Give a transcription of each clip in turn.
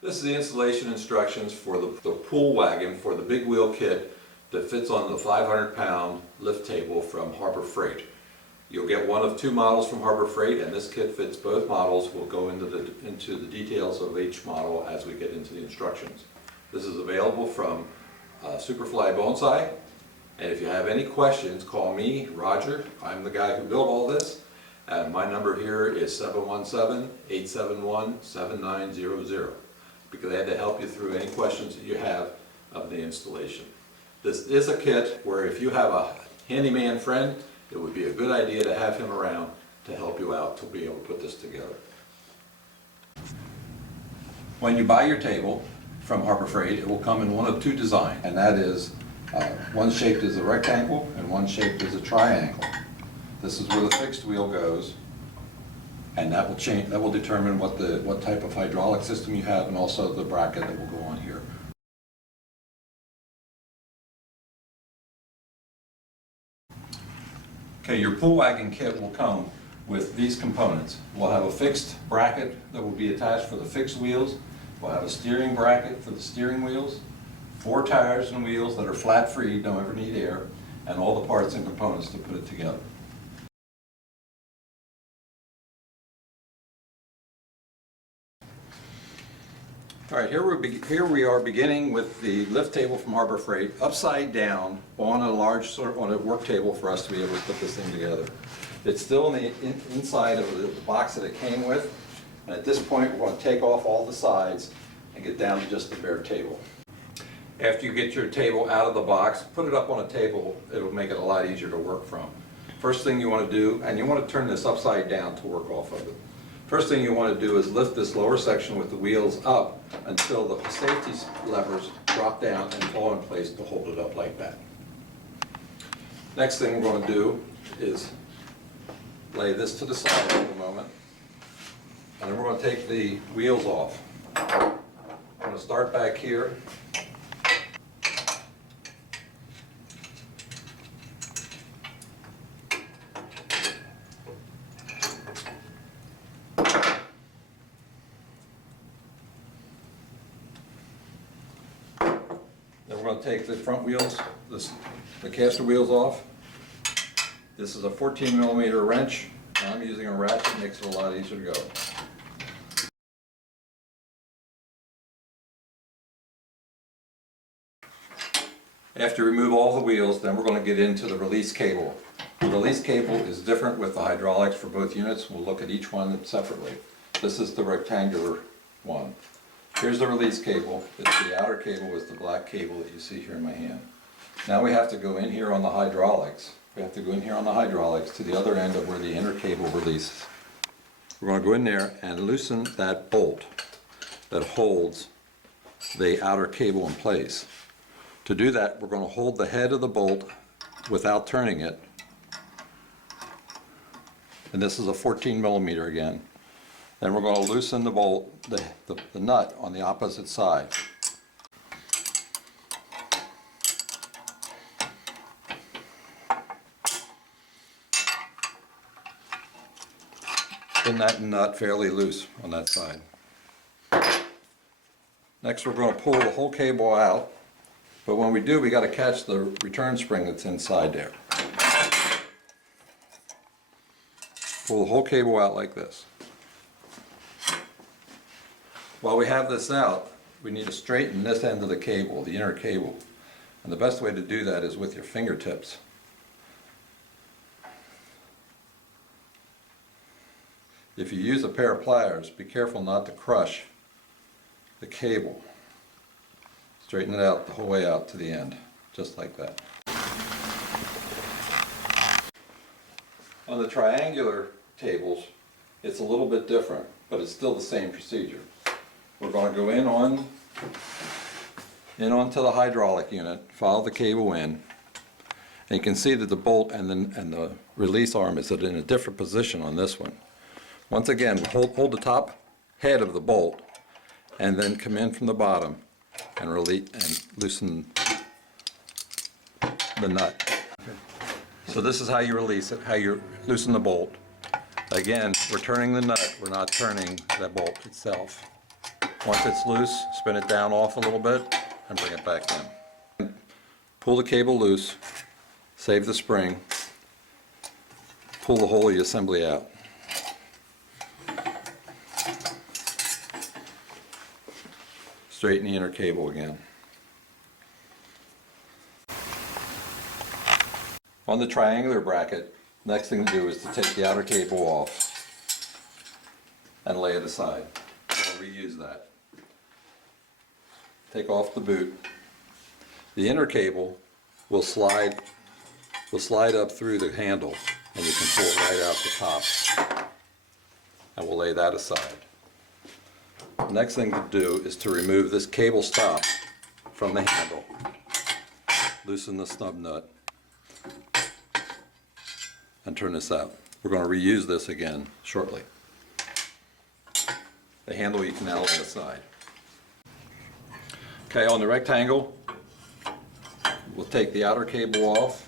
This is the installation instructions for the pool wagon for the big wheel kit that fits on the 500-pound lift table from Harbor Freight. You'll get one of two models from Harbor Freight, and this kit fits both models. We'll go into the details of each model as we get into the instructions. This is available from Superfly Bonsai, and if you have any questions, call me, Roger. I'm the guy who built all this, and my number here is 717-871-7900. Be glad to help you through any questions that you have of the installation. This is a kit where if you have a handyman friend, it would be a good idea to have him around to help you out to be able to put this together. When you buy your table from Harbor Freight, it will come in one of two designs, and that is one shaped as a rectangle and one shaped as a triangle. This is where the fixed wheel goes, and that will change. That will determine what type of hydraulic system you have, and also the bracket that will go on here. Okay, your pool wagon kit will come with these components. We'll have a fixed bracket that will be attached for the fixed wheels. We'll have a steering bracket for the steering wheels, 4 tires and wheels that are flat free, don't ever need air, and all the parts and components to put it together. All right, here we are beginning with the lift table from Harbor Freight, upside down on a on a work table for us to be able to put this thing together. It's still in the inside of the box that it came with, and at this point we're going to take off all the sides and get down to just the bare table. After you get your table out of the box, put it up on a table. It'll make it a lot easier to work from. First thing you want to do, and you want to turn this upside down to work off of it. First thing you want to do is lift this lower section with the wheels up until the safety levers drop down and fall in place to hold it up like that. Next thing we're going to do is lay this to the side for a moment, and then we're going to take the wheels off. I'm going to start back here. Then we're going to take the front wheels, the caster wheels off. This is a 14mm wrench. I'm using a ratchet, makes it a lot easier to go. After you remove all the wheels, then we're going to get into the release cable. The release cable is different with the hydraulics for both units. We'll look at each one separately. This is the rectangular one. Here's the release cable. The outer cable is the black cable that you see here in my hand. Now we have to go in here on the hydraulics. We have to go in here on the hydraulics to the other end of where the inner cable releases. We're going to go in there and loosen that bolt that holds the outer cable in place. To do that, we're going to hold the head of the bolt without turning it. And this is a 14mm again. Then we're going to loosen the bolt, the nut on the opposite side. Spin that nut fairly loose on that side. Next we're going to pull the whole cable out, but when we do, we got to catch the return spring that's inside there. Pull the whole cable out like this. While we have this out, we need to straighten this end of the cable, the inner cable. And the best way to do that is with your fingertips. If you use a pair of pliers, be careful not to crush the cable. Straighten it out the whole way out to the end, just like that. On the triangular tables, it's a little bit different, but it's still the same procedure. We're going to go in onto the hydraulic unit, follow the cable in, and you can see that the bolt and the release arm is in a different position on this one. Once again, hold the top head of the bolt and then come in from the bottom and release and loosen the nut. So this is how you release it, how you loosen the bolt. Again, we're turning the nut, we're not turning the bolt itself. Once it's loose, spin it down off a little bit and bring it back in. Pull the cable loose, save the spring, pull the whole of the assembly out. Straighten the inner cable again. On the triangular bracket, next thing to do is to take the outer cable off and lay it aside. We'll reuse that. Take off the boot. The inner cable will slide up through the handle, and you can pull it right out the top. And we'll lay that aside. The next thing to do is to remove this cable stop from the handle. Loosen the snub nut and turn this out. We're going to reuse this again shortly. The handle you can now lay aside. Okay, on the rectangle, we'll take the outer cable off.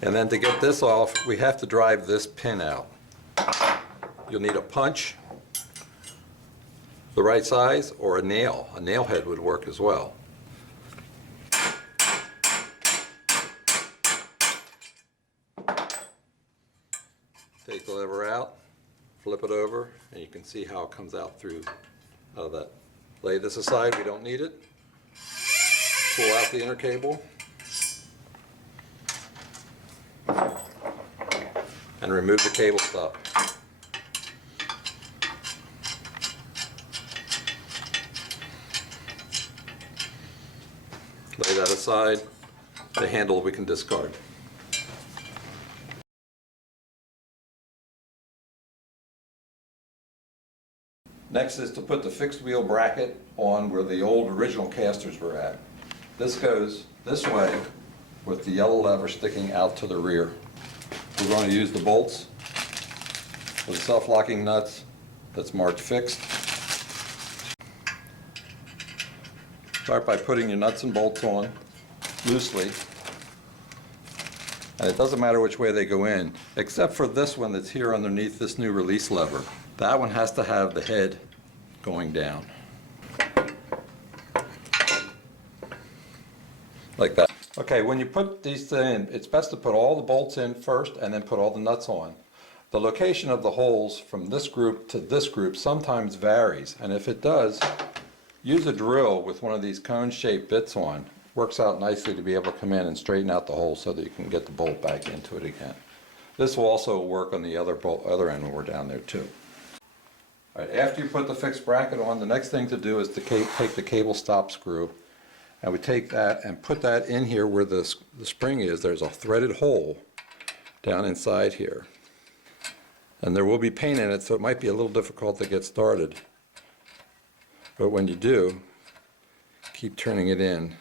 And then to get this off, we have to drive this pin out. You'll need a punch, the right size, or a nail. A nail head would work as well. Take the lever out, flip it over, and you can see how it comes out of that. Lay this aside, we don't need it. Pull out the inner cable. And remove the cable stop. Lay that aside. The handle we can discard. Next is to put the fixed wheel bracket on where the old original casters were at. This goes this way with the yellow lever sticking out to the rear. We're going to use the bolts with self-locking nuts that's marked fixed. Start by putting your nuts and bolts on loosely. And it doesn't matter which way they go in, except for this one that's here underneath this new release lever. That one has to have the head going down. Like that. Okay, when you put these in, it's best to put all the bolts in first and then put all the nuts on. The location of the holes from this group to this group sometimes varies, and if it does, use a drill with one of these cone-shaped bits on. Works out nicely to be able to come in and straighten out the hole so that you can get the bolt back into it again. This will also work on the other end when we're down there too. All right, after you put the fixed bracket on, the next thing to do is to take the cable stop screw. And we take that and put that in here where the spring is. There's a threaded hole down inside here. And there will be paint in it, so it might be a little difficult to get started. But when you do, keep turning it in.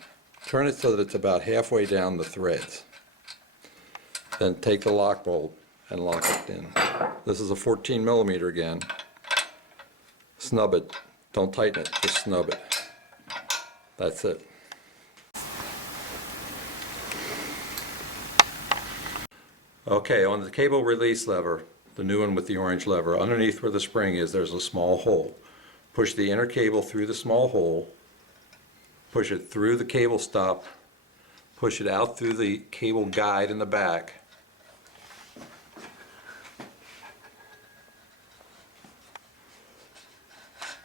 Turn it so that it's about halfway down the threads. Then take the lock bolt and lock it in. This is a 14 millimeter again. Snub it. Don't tighten it, just snub it. That's it. Okay, on the cable release lever, the new one with the orange lever, underneath where the spring is, there's a small hole. Push the inner cable through the small hole, push it through the cable stop, push it out through the cable guide in the back,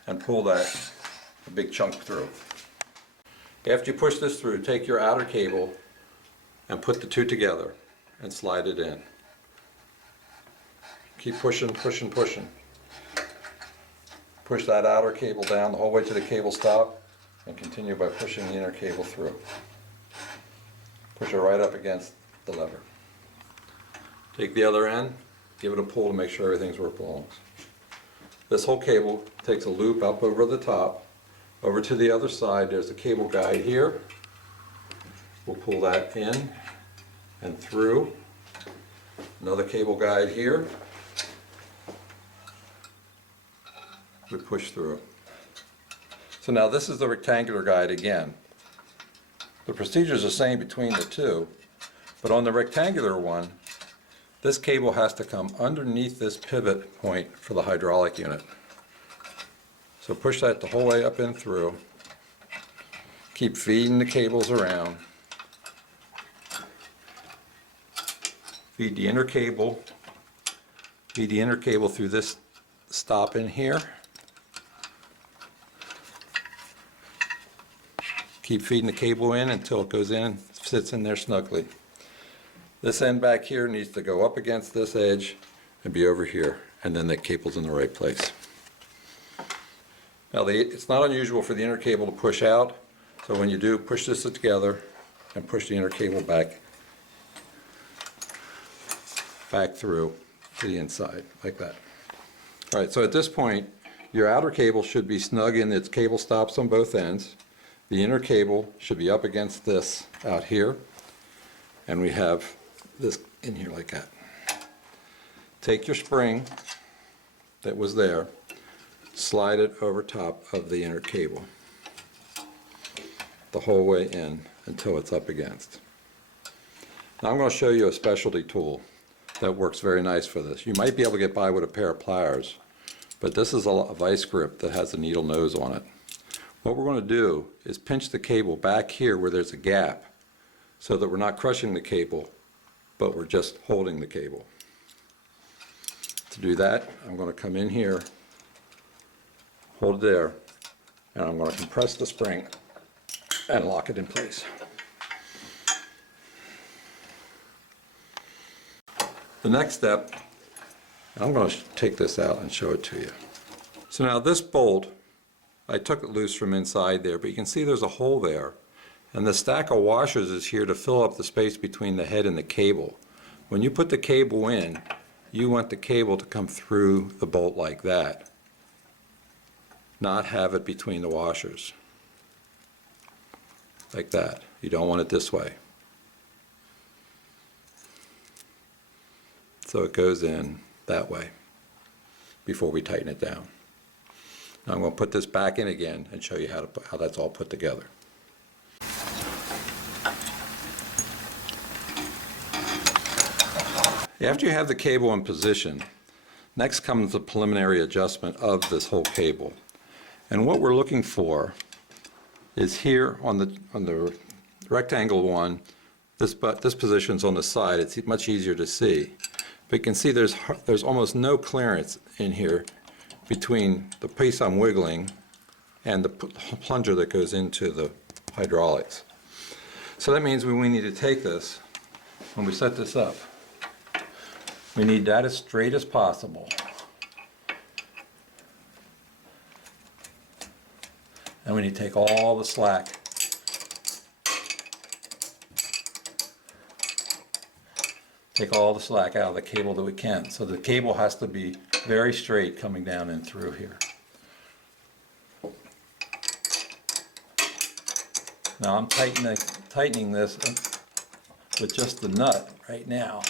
and pull that a big chunk through. After you push this through, take your outer cable and put the two together and slide it in. Keep pushing, pushing, pushing. Push that outer cable down the whole way to the cable stop and continue by pushing the inner cable through. Push it right up against the lever. Take the other end, give it a pull to make sure everything's where it belongs. This whole cable takes a loop up over the top. Over to the other side, there's a cable guide here. We'll pull that in and through. Another cable guide here. We push through. So now this is the rectangular guide again. The procedure is the same between the two, but on the rectangular one, This cable has to come underneath this pivot point for the hydraulic unit. So push that the whole way up and through. Keep feeding the cables around. Feed the inner cable. Feed the inner cable through this stop in here. Keep feeding the cable in until it goes in, sits in there snugly. This end back here needs to go up against this edge and be over here, and then the cable's in the right place. Now it's not unusual for the inner cable to push out, so when you do, push this together and push the inner cable back through to the inside, like that. All right, so at this point, your outer cable should be snug in its cable stops on both ends. The inner cable should be up against this out here, and we have this in here like that. Take your spring that was there, slide it over top of the inner cable the whole way in until it's up against. Now I'm going to show you a specialty tool that works very nice for this. You might be able to get by with a pair of pliers, but this is a vice grip that has a needle nose on it. What we're going to do is pinch the cable back here where there's a gap so that we're not crushing the cable, but we're just holding the cable. To do that, I'm going to come in here, hold it there, and I'm going to compress the spring and lock it in place. The next step, I'm going to take this out and show it to you. So now this bolt, I took it loose from inside there, but you can see there's a hole there. And the stack of washers is here to fill up the space between the head and the cable. When you put the cable in, you want the cable to come through the bolt like that, not have it between the washers. Like that. You don't want it this way. So it goes in that way before we tighten it down. Now I'm going to put this back in again and show you how that's all put together. After you have the cable in position, next comes the preliminary adjustment of this whole cable. And what we're looking for is here on the rectangle one, this position's on the side. It's much easier to see. But you can see there's almost no clearance in here between the piece I'm wiggling and the plunger that goes into the hydraulics. So that means we need to take this, when we set this up, we need that as straight as possible. And we need to take all the slack. Take all the slack out of the cable that we can. So the cable has to be very straight coming down and through here. Now I'm tightening this with just the nut right now.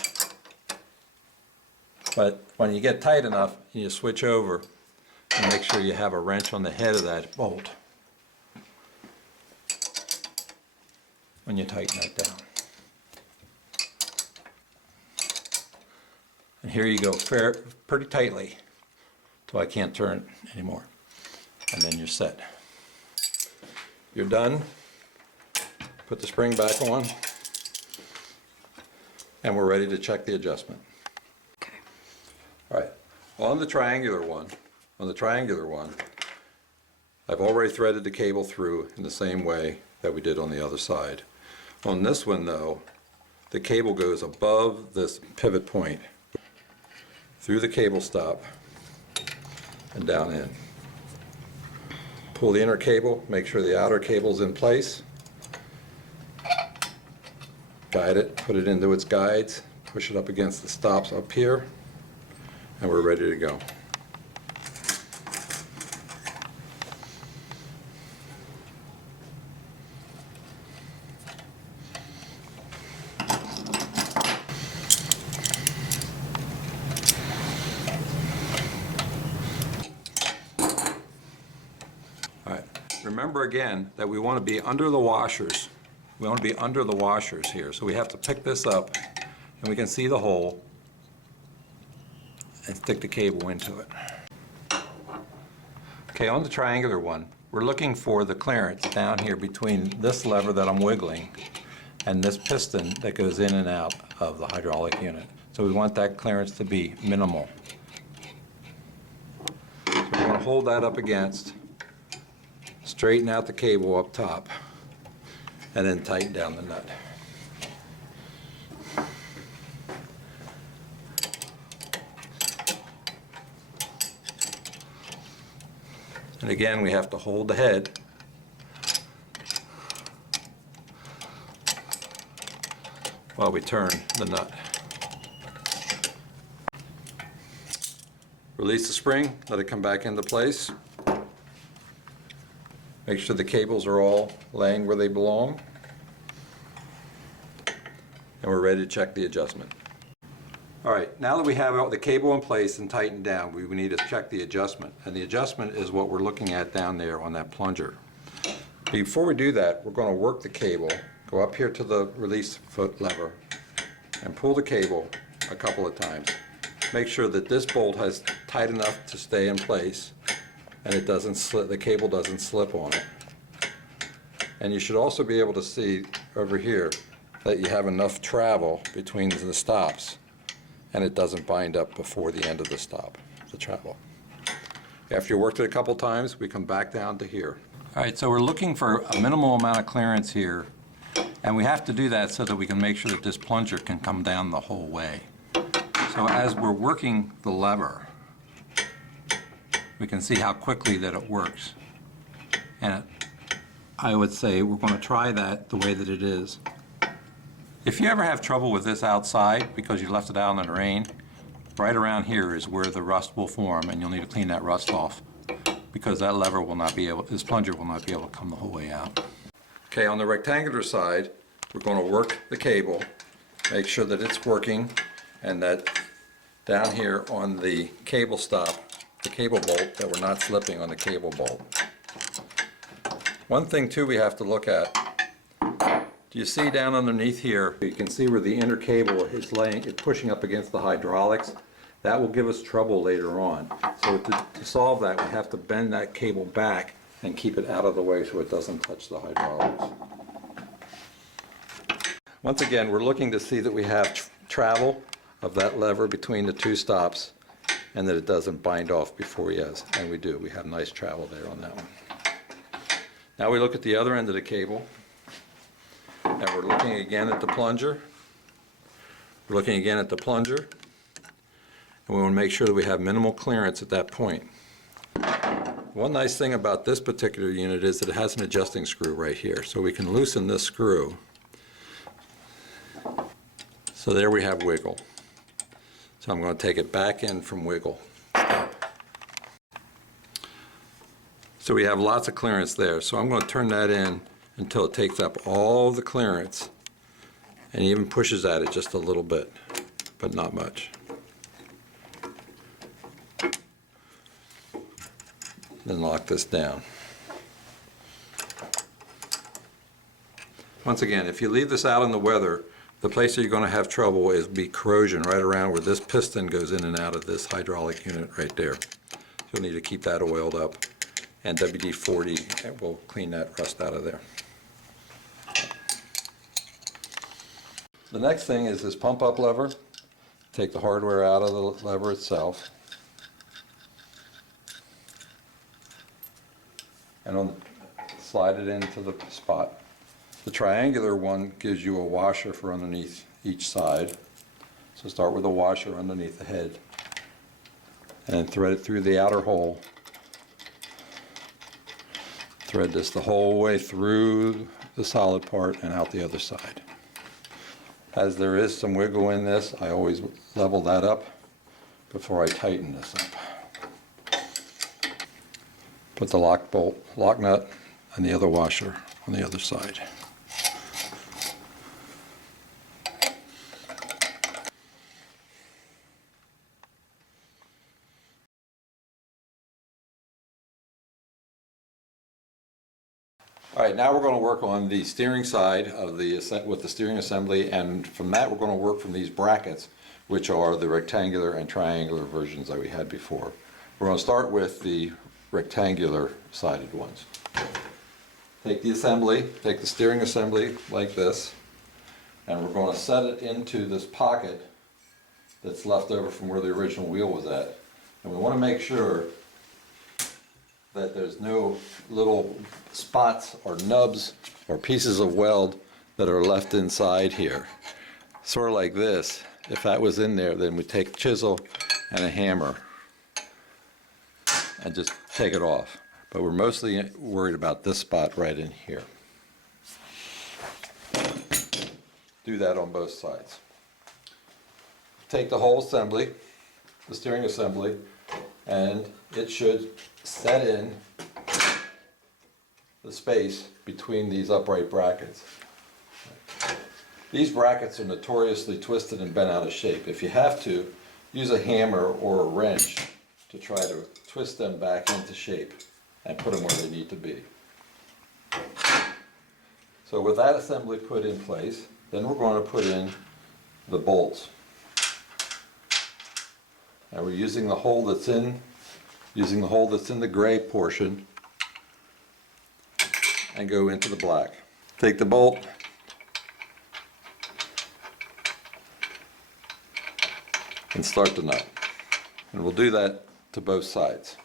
But when you get tight enough, you switch over and make sure you have a wrench on the head of that bolt when you tighten that down. And here you go, pretty tightly, till I can't turn it anymore. And then you're set. You're done. Put the spring back on, and we're ready to check the adjustment. Okay. All right, on the triangular one, I've already threaded the cable through in the same way that we did on the other side. On this one though, the cable goes above this pivot point, through the cable stop, and down in. Pull the inner cable, make sure the outer cable's in place. Guide it, put it into its guides, push it up against the stops up here, and we're ready to go. All right. Remember again that we want to be under the washers. We want to be under the washers here, so we have to pick this up, and we can see the hole. and stick the cable into it. Okay, on the triangular one, we're looking for the clearance down here between this lever that I'm wiggling and this piston that goes in and out of the hydraulic unit. So we want that clearance to be minimal. So we're going to hold that up against, straighten out the cable up top, and then tighten down the nut. And again, we have to hold the head while we turn the nut. Release the spring, let it come back into place. Make sure the cables are all laying where they belong. And we're ready to check the adjustment. All right, now that we have the cable in place and tightened down, we need to check the adjustment. And the adjustment is what we're looking at down there on that plunger. Before we do that, we're going to work the cable, go up here to the release foot lever, and pull the cable a couple of times. Make sure that this bolt has tight enough to stay in place and it doesn't slip, the cable doesn't slip on it. And you should also be able to see over here that you have enough travel between the stops and it doesn't bind up before the end of the stop, the travel. After you worked it a couple times, we come back down to here. All right, so we're looking for a minimal amount of clearance here, and we have to do that so that we can make sure that this plunger can come down the whole way. So as we're working the lever, we can see how quickly that it works. And I would say we're going to try that the way that it is. If you ever have trouble with this outside because you left it out in the rain, right around here is where the rust will form, and you'll need to clean that rust off because that lever will not be able, this plunger will not be able to come the whole way out. Okay, on the rectangular side, we're going to work the cable, make sure that it's working, and that down here on the cable stop, the cable bolt, that we're not slipping on the cable bolt. One thing too we have to look at, do you see down underneath here, you can see where the inner cable is laying, it's pushing up against the hydraulics. That will give us trouble later on. So to solve that, we have to bend that cable back and keep it out of the way so it doesn't touch the hydraulics. Once again, we're looking to see that we have travel of that lever between the two stops and that it doesn't bind off before he has, and we do. We have nice travel there on that one. Now we look at the other end of the cable, and we're looking again at the plunger. We're looking again at the plunger, and we want to make sure that we have minimal clearance at that point. One nice thing about this particular unit is that it has an adjusting screw right here, so we can loosen this screw. So there we have wiggle. So I'm going to take it back in from wiggle. So we have lots of clearance there. So I'm going to turn that in until it takes up all the clearance and even pushes at it just a little bit, but not much. Then lock this down. Once again, if you leave this out in the weather, the place that you're going to have trouble is be corrosion right around where this piston goes in and out of this hydraulic unit right there. You'll need to keep that oiled up, and WD-40 will clean that rust out of there. The next thing is this pump up lever. Take the hardware out of the lever itself. And slide it into the spot. The triangular one gives you a washer for underneath each side. So start with a washer underneath the head and thread it through the outer hole. Thread this the whole way through the solid part and out the other side. As there is some wiggle in this, I always level that up before I tighten this up. Put the lock nut and the other washer on the other side. All right, now we're going to work on the steering side of with the steering assembly, and from that we're going to work from these brackets, which are the rectangular and triangular versions that we had before. We're going to start with the rectangular sided ones. Take the assembly, take the steering assembly like this, and we're going to set it into this pocket that's left over from where the original wheel was at. And we want to make sure that there's no little spots or nubs or pieces of weld that are left inside here. Sort of like this. If that was in there, then we take a chisel and a hammer and just take it off. But we're mostly worried about this spot right in here. Do that on both sides. Take the whole assembly, the steering assembly, and it should set in the space between these upright brackets. These brackets are notoriously twisted and bent out of shape. If you have to, use a hammer or a wrench to try to twist them back into shape and put them where they need to be. So with that assembly put in place, then we're going to put in the bolts. And we're using the hole that's in the gray portion and go into the black. Take the bolt, and start the nut. And we'll do that to both sides.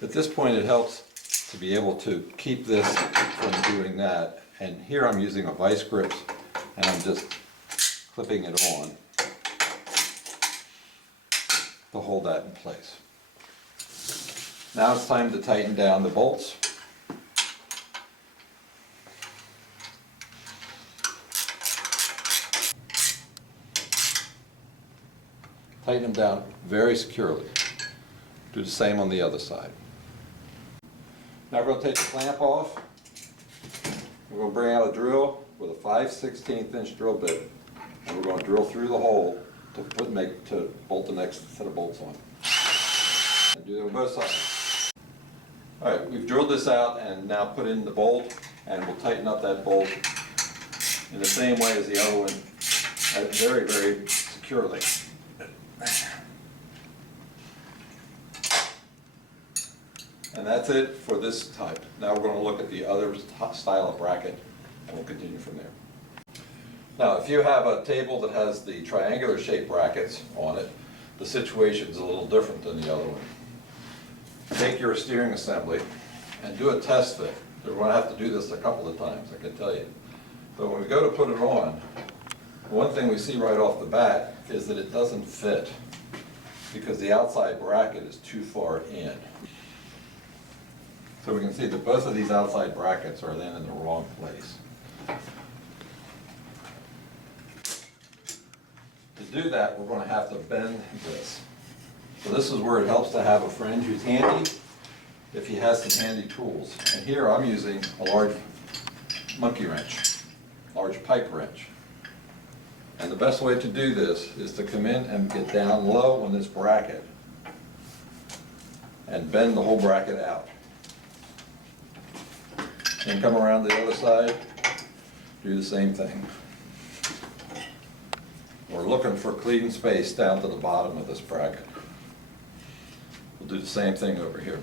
At this point it helps to be able to keep this from doing that. And here I'm using a vice grip and I'm just clipping it on to hold that in place. Now it's time to tighten down the bolts. Tighten them down very securely. Do the same on the other side. Now we're going to take the clamp off. We're going to bring out a drill with a 5/16 inch drill bit, and we're going to drill through the hole to bolt the next set of bolts on. And do it on both sides. All right, we've drilled this out and now put in the bolt, and we'll tighten up that bolt in the same way as the other one, very, very securely. And that's it for this type. Now we're going to look at the other style of bracket, and we'll continue from there. Now, if you have a table that has the triangular shaped brackets on it, the situation is a little different than the other one. Take your steering assembly and do a test fit. We're going to have to do this a couple of times, I can tell you. But when we go to put it on, one thing we see right off the bat is that it doesn't fit because the outside bracket is too far in. So we can see that both of these outside brackets are then in the wrong place. To do that, we're going to have to bend this. So this is where it helps to have a friend who's handy if he has some handy tools. And here I'm using a large monkey wrench, large pipe wrench. And the best way to do this is to come in and get down low on this bracket and bend the whole bracket out. And come around the other side, do the same thing. We're looking for clean space down to the bottom of this bracket. We'll do the same thing over here.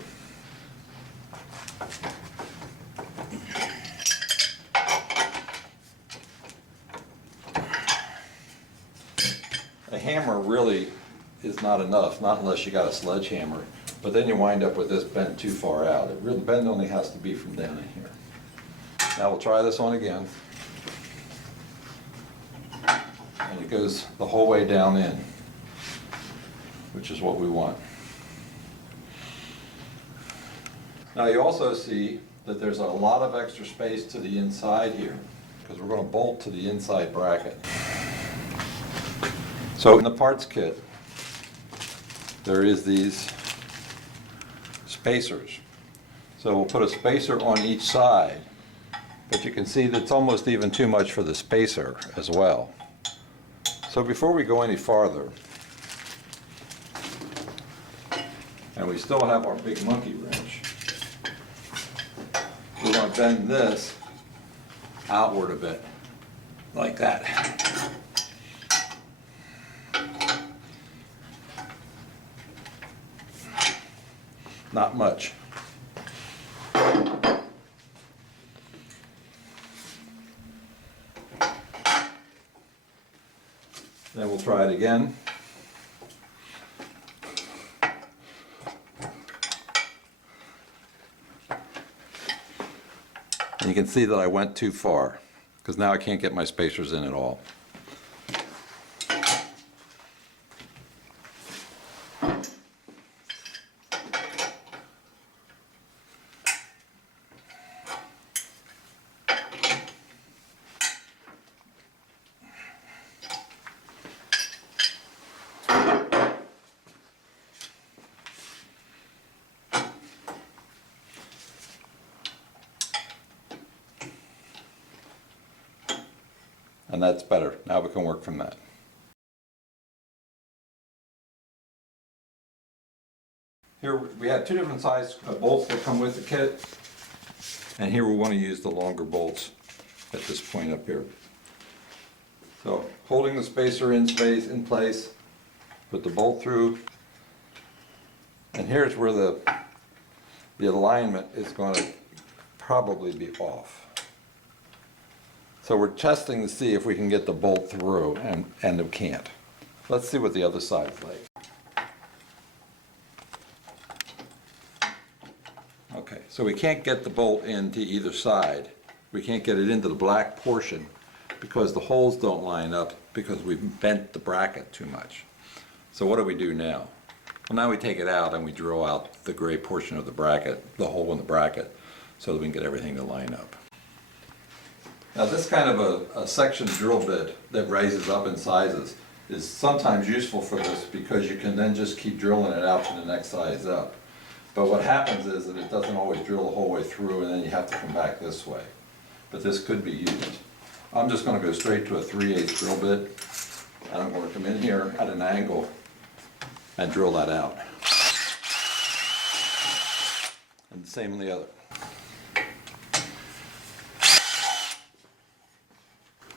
A hammer really is not enough, not unless you got a sledgehammer, but then you wind up with this bent too far out. The bend only has to be from down in here. Now we'll try this on again. And it goes the whole way down in, which is what we want. Now you also see that there's a lot of extra space to the inside here because we're going to bolt to the inside bracket. So in the parts kit, there is these spacers. So we'll put a spacer on each side, but you can see that it's almost even too much for the spacer as well. So before we go any farther, And we still have our big monkey wrench. We're going to bend this outward a bit, like that. Not much. Then we'll try it again. And you can see that I went too far, because now I can't get my spacers in at all. And that's better. Now we can work from that. Here we have two different size bolts that come with the kit. And here we want to use the longer bolts at this point up here. So holding the spacer in place, put the bolt through. And here's where the alignment is going to probably be off. So we're testing to see if we can get the bolt through, and we can't. Let's see what the other side's like. Okay, so we can't get the bolt into either side. We can't get it into the black portion because the holes don't line up because we've bent the bracket too much. So what do we do now? Well, now we take it out and we drill out the gray portion of the bracket, the hole in the bracket, so that we can get everything to line up. Now this kind of a section drill bit that raises up in sizes is sometimes useful for this because you can then just keep drilling it out to the next size up. But what happens is that it doesn't always drill the whole way through and then you have to come back this way. But this could be used. I'm just going to go straight to a 3/8 drill bit and I'm going to come in here at an angle and drill that out. And the same on the other.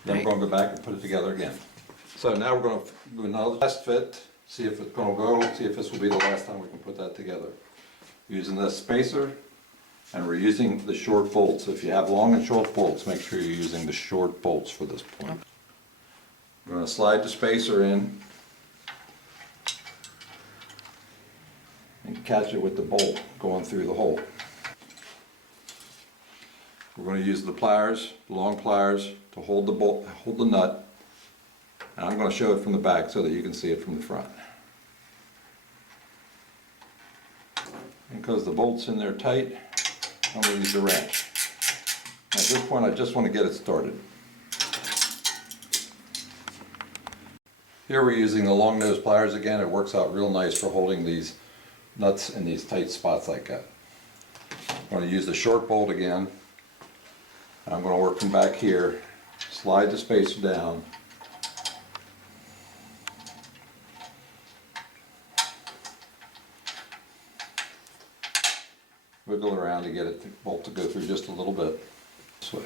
Then we're going to go back and put it together again. So now we're going to do another test fit, see if it's going to go, see if this will be the last time we can put that together. Using this spacer, and we're using the short bolts. If you have long and short bolts, make sure you're using the short bolts for this point. We're going to slide the spacer in and catch it with the bolt going through the hole. We're going to use the pliers, the long pliers, to hold the bolt, hold the nut, and I'm going to show it from the back so that you can see it from the front. And because the bolt's in there tight, I'm going to use the wrench. At this point, I just want to get it started. Here we're using the long nose pliers again. It works out real nice for holding these nuts in these tight spots like that. I'm going to use the short bolt again. I'm going to work from back here, slide the spacer down, wiggle around to get it the bolt to go through just a little bit this way.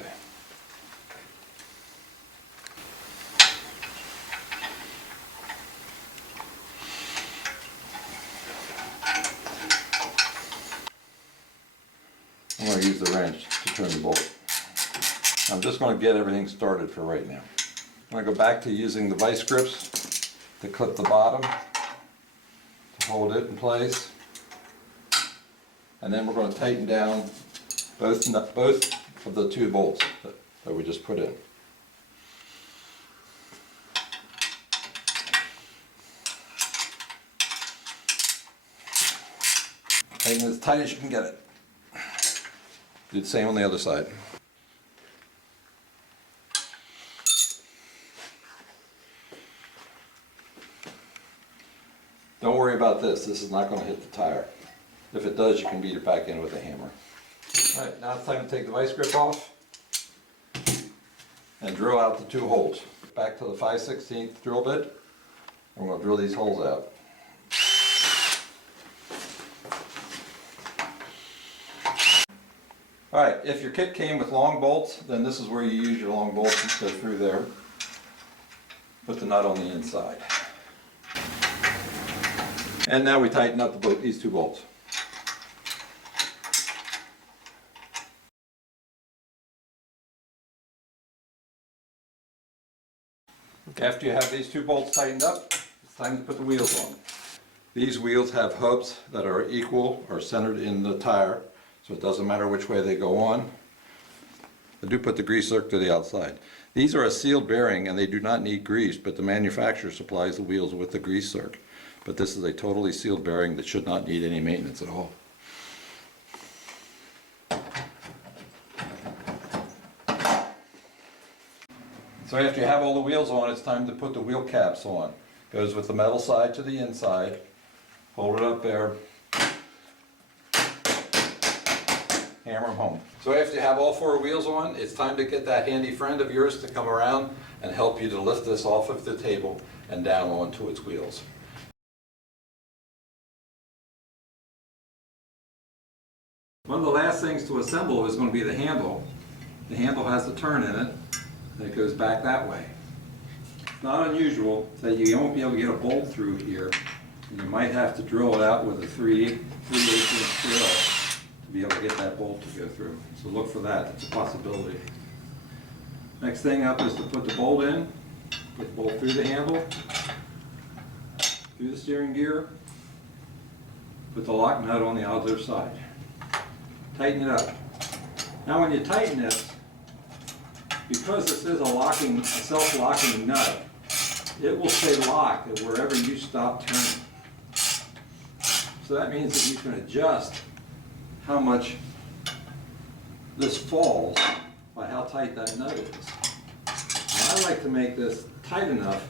I'm going to use the wrench to turn the bolt. I'm just going to get everything started for right now. I'm going to go back to using the vice grips to clip the bottom, to hold it in place. And then we're going to tighten down both of the two bolts that we just put in. Tighten it as tight as you can get it. Do the same on the other side. Don't worry about this. This is not going to hit the tire. If it does, you can beat it back in with a hammer. All right, now it's time to take the vice grip off and drill out the two holes. Back to the 5/16 drill bit. I'm going to drill these holes out. All right, if your kit came with long bolts, then this is where you use your long bolts and go through there. Put the nut on the inside. And now we tighten up these two bolts. After you have these two bolts tightened up, it's time to put the wheels on. These wheels have hubs that are equal or centered in the tire, so it doesn't matter which way they go on. I do put the grease zerk to the outside. These are a sealed bearing and they do not need grease, but the manufacturer supplies the wheels with the grease zerk. But this is a totally sealed bearing that should not need any maintenance at all. So after you have all the wheels on, it's time to put the wheel caps on. Goes with the metal side to the inside. Hold it up there. Hammer them home. So after you have all four wheels on, it's time to get that handy friend of yours to come around and help you to lift this off of the table and down onto its wheels. One of the last things to assemble is going to be the handle. The handle has a turn in it, and it goes back that way. It's not unusual that you won't be able to get a bolt through here, and you might have to drill it out with a 3/8 inch drill to be able to get that bolt to go through. So look for that, it's a possibility. Next thing up is to put the bolt in, put the bolt through the handle, through the steering gear, put the lock nut on the other side. Tighten it up. Now when you tighten this, because this is a self-locking nut, it will stay locked at wherever you stop turning. So that means that you can adjust how much this falls by how tight that nut is. And I like to make this tight enough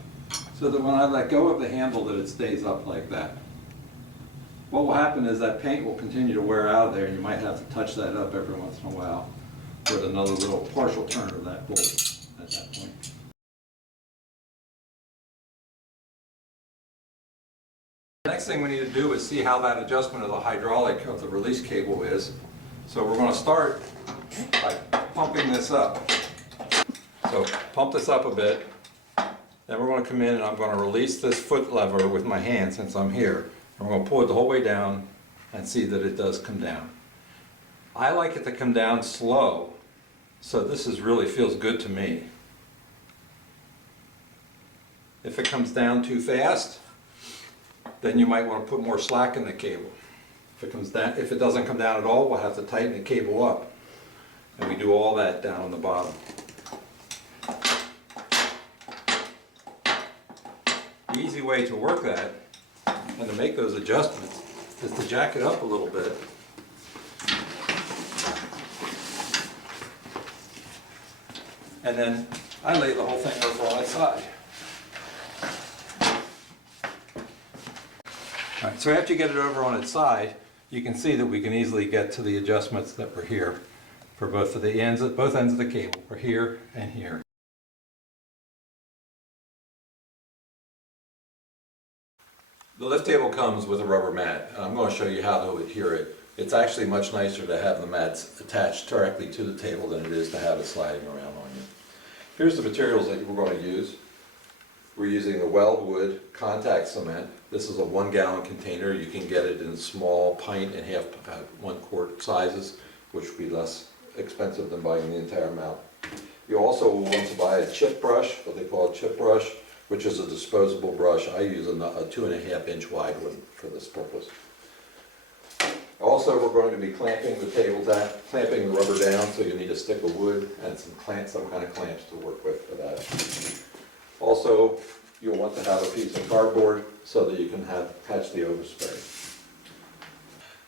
so that when I let go of the handle that it stays up like that. What will happen is that paint will continue to wear out of there and you might have to touch that up every once in a while with another little partial turn of that bolt at that point. The next thing we need to do is see how that adjustment of the hydraulic of the release cable is. So we're going to start by pumping this up. So pump this up a bit. Then we're going to come in and I'm going to release this foot lever with my hand since I'm here. And we're going to pull it the whole way down and see that it does come down. I like it to come down slow, so this really feels good to me. If it comes down too fast, then you might want to put more slack in the cable. If it doesn't come down at all, we'll have to tighten the cable up. And we do all that down on the bottom. The easy way to work that and to make those adjustments is to jack it up a little bit. And then I lay the whole thing over on its side. All right, so after you get it over on its side, you can see that we can easily get to the adjustments that were here for both ends of the cable, for here and here. The lift table comes with a rubber mat, and I'm going to show you how to adhere it. It's actually much nicer to have the mats attached directly to the table than it is to have it sliding around on you. Here's the materials that we're going to use. We're using the Weldwood contact cement. This is a 1 gallon container. You can get it in small pint and half 1 quart sizes, which would be less expensive than buying the entire amount. You also will want to buy a chip brush, what they call a chip brush, which is a disposable brush. I use a 2.5 inch wide one for this purpose. Also, we're going to be clamping the table down, clamping the rubber down, so you need a stick of wood and some kind of clamps to work with for that. Also, you'll want to have a piece of cardboard so that you can catch the overspray.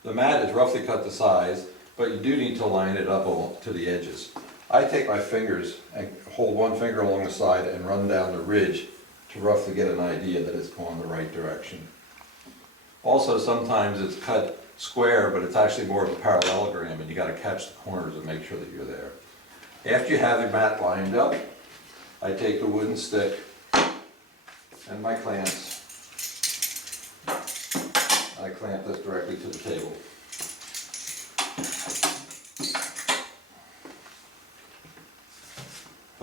The mat is roughly cut to size, but you do need to line it up to the edges. I take my fingers and hold one finger along the side and run down the ridge to roughly get an idea that it's going the right direction. Also, sometimes it's cut square, but it's actually more of a parallelogram, and you got to catch the corners and make sure that you're there. After you have your mat lined up, I take the wooden stick and my clamps. I clamp this directly to the table.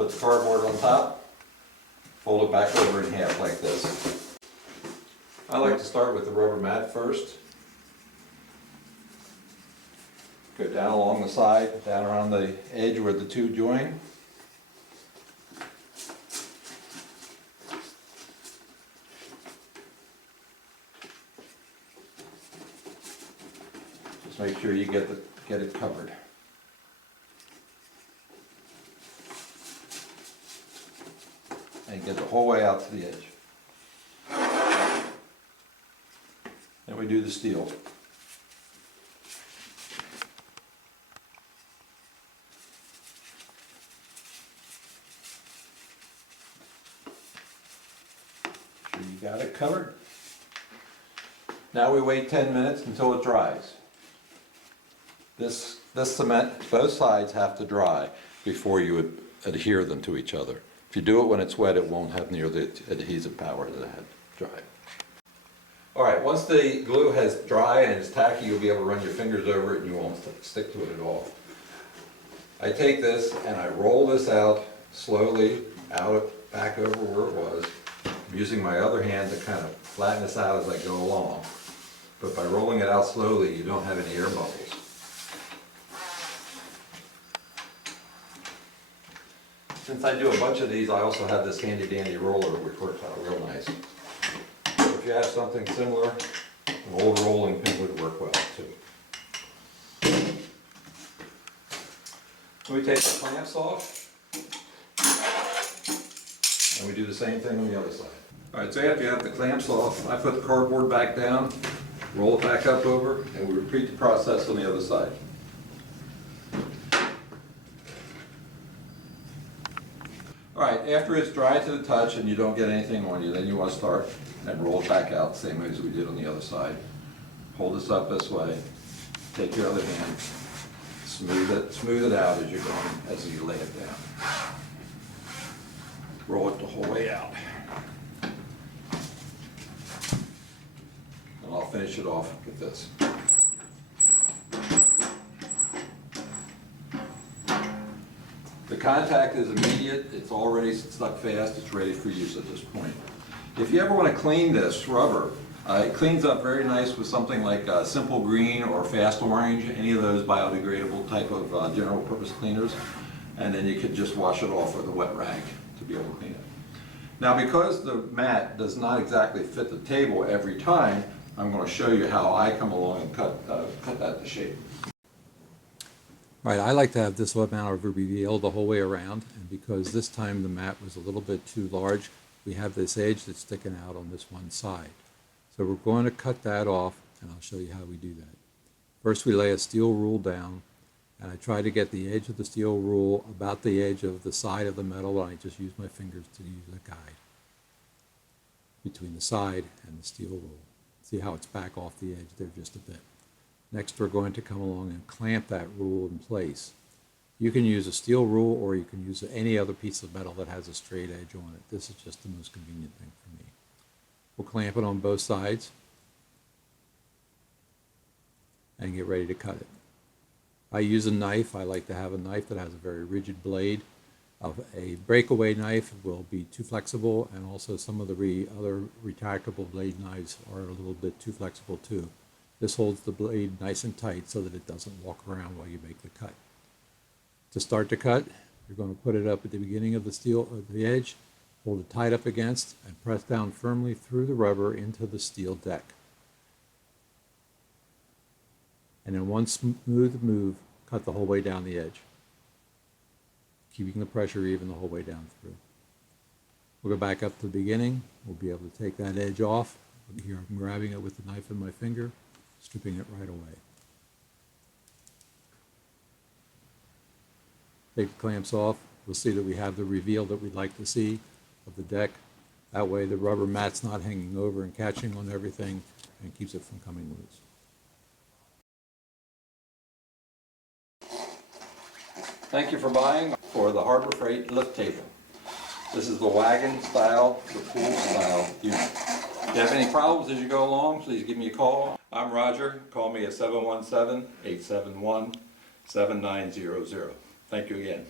Put the cardboard on top, fold it back over in half like this. I like to start with the rubber mat first. Go down along the side, down around the edge where the two join. Just make sure you get it covered. And get the whole way out to the edge. Then we do the steel. Sure you got it covered. Now we wait 10 minutes until it dries. This cement, both sides have to dry before you would adhere them to each other. If you do it when it's wet, it won't have near the adhesive power that it had dry. All right, once the glue has dried and it's tacky, you'll be able to run your fingers over it and you won't stick to it at all. I take this and I roll this out slowly, back over where it was. I'm using my other hand to kind of flatten this out as I go along. But by rolling it out slowly, you don't have any air bubbles. Since I do a bunch of these, I also have this handy dandy roller which works out real nice. So if you have something similar, an old rolling pin would work well too. We take the clamps off, and we do the same thing on the other side. Alright, so after you have the clamps off, I put the cardboard back down, roll it back up over, and we repeat the process on the other side. Alright, after it's dry to the touch and you don't get anything on you, then you want to start and roll it back out the same way as we did on the other side. Hold this up this way, take your other hand, smooth it out as you're going, as you lay it down. Roll it the whole way out. And I'll finish it off with this. The contact is immediate, it's already stuck fast, it's ready for use at this point. If you ever want to clean this rubber, it cleans up very nice with something like Simple Green or Fast Orange, any of those biodegradable type of general purpose cleaners, and then you could just wash it off with a wet rag to be able to clean it. Now because the mat does not exactly fit the table every time, I'm going to show you how I come along and cut that to shape. Right, I like to have this amount of reveal the whole way around, and because this time the mat was a little bit too large, we have this edge that's sticking out on this one side. So we're going to cut that off, and I'll show you how we do that. First we lay a steel rule down, and I try to get the edge of the steel rule about the edge of the side of the metal, and I just use my fingers to use a guide between the side and the steel rule. See how it's back off the edge there just a bit. Next we're going to come along and clamp that rule in place. You can use a steel rule or you can use any other piece of metal that has a straight edge on it. This is just the most convenient thing for me. We'll clamp it on both sides and get ready to cut it. I use a knife. I like to have a knife that has a very rigid blade. A breakaway knife will be too flexible, and also some of the other retractable blade knives are a little bit too flexible too. This holds the blade nice and tight so that it doesn't walk around while you make the cut. To start the cut, you're going to put it up at the beginning of the edge, hold it tight up against, and press down firmly through the rubber into the steel deck. And in one smooth move, cut the whole way down the edge, keeping the pressure even the whole way down through. We'll go back up to the beginning. We'll be able to take that edge off. Here I'm grabbing it with the knife in my finger, stripping it right away. Take the clamps off. We'll see that we have the reveal that we'd like to see of the deck. That way the rubber mat's not hanging over and catching on everything and keeps it from coming loose. Thank you for buying for the Harbor Freight lift table. This is the Wagon style, the pool style unit. If you have any problems as you go along, please give me a call. I'm Roger. Call me at 717-871-7900. Thank you again.